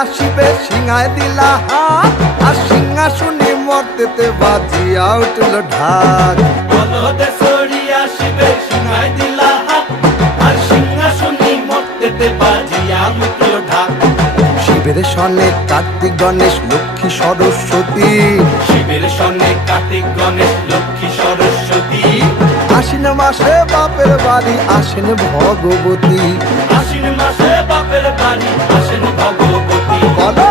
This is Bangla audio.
আসিবে সিংহায় দিলা হাত, আর সিংহাসনে মর্তেতে বাজিয়া উঠল ঢাক। বলদে সরি আসিবে সিংহায় দিলা হাত, আর সিংহাসনে মর্তেতে বাজিয়া উঠল ঢাক। শিবের সনে কার্তিক গণেশ লক্ষ্মী সরস্বতী, শিবের সনে কার্তিক গণেশ লক্ষ্মী সরস্বতী। আশ্বিন মাসে বাপের বাড়ি আসেন ভগবতী। আশ্বিন মাসে বাপের বাড়ি আসেন ভগবতী। বলো